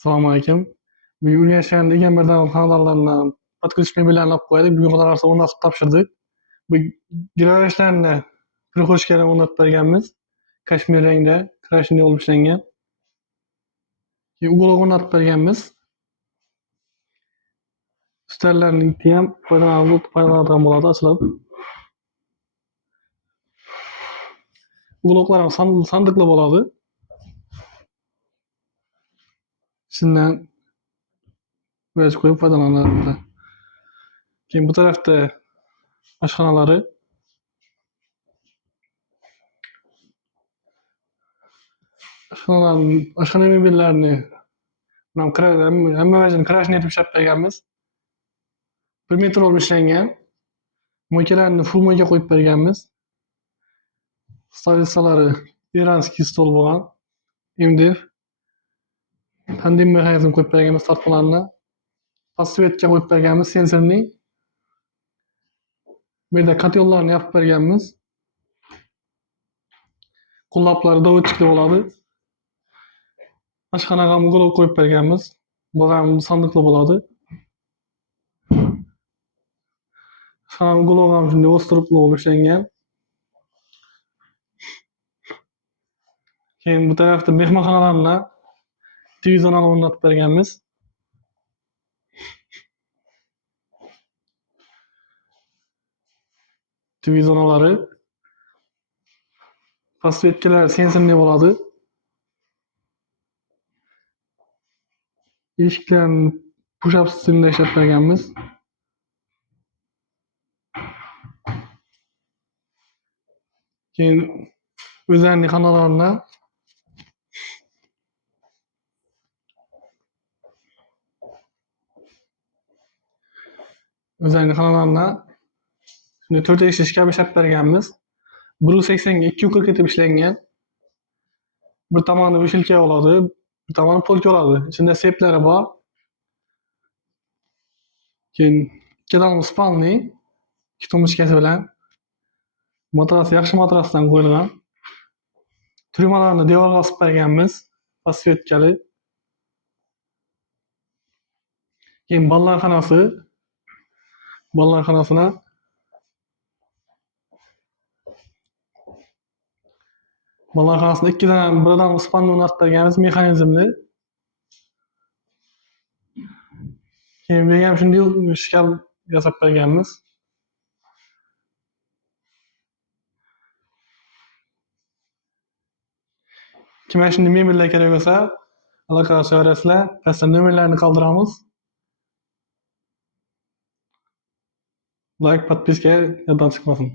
Assalomu alaykum. Bugun yashagan Egamberdan xonadonlaridan podключma bilan olib qo'ydik. Bugun xudo qalasa o'rnatib topshirdik. Bu giroyishlarni prihoshkadan o'rnatib berganmiz. Kashmir rangda krashni olib ishlangan. Keyin uloq o'rnatib berganmiz. Ustallarning ham foydalanadigan bo'ladi ochilib. Uloqlar ham sandiqli bo'ladi. Shundan biraz qo'yib foydalanadi. Keyin bu tarafda oshxonalari. Oshxona mebellarini hammamizning krashni etib ishlab berganmiz. 1 metr olib ishlangan. Mo'ykalarni full mo'yka qo'yib berganmiz. Stolitsalari iranskiy stol bo'lgan. MDF tandem mexanizm qo'yib berganmiz tortmalarni. Pasvetga qo'yib berganmiz sensorning. Bu yerda kotyollarni yopib berganmiz. Quloqlari dovutchikli bo'ladi. Oshxonaga ham uloq qo'yib berganmiz. Bu ham sandiqli bo'ladi. Uloq ham shunday o'stirib olib ishlangan. Keyin bu tarafda mehmonxonalarni televizorni o'rnatib berganmiz. Televizorlari pasvetkalar sensorli bo'ladi. Eshiklarni push-up stilida ishlab berganmiz. Keyin o'zlarining xonalarini shunday 4 eshik kabi ishlab berganmiz. 1.80 ga 2.40 etib ishlangan. Bir tomoni vishilka oladi, bir tomoni polka oladi. Ichida seplari bor. Keyin ikkalamchi spalni 2 tumishkasi bilan matras yaxshi matrasdan qo'yilgan. Tryumalarni devorga osib berganmiz. Pasvetkali. Keyin ballarxonasini biridan spanni o'rnatib berganmiz mexanizmli. Keyin bu ham shunday shkaf yasab berganmiz. Kimga shunday mebellar kerak bo'lsa, aloqa qilasizlar. Pastda nomerlarni qoldiramiz. Like, podpiska yoddan chiqmasin.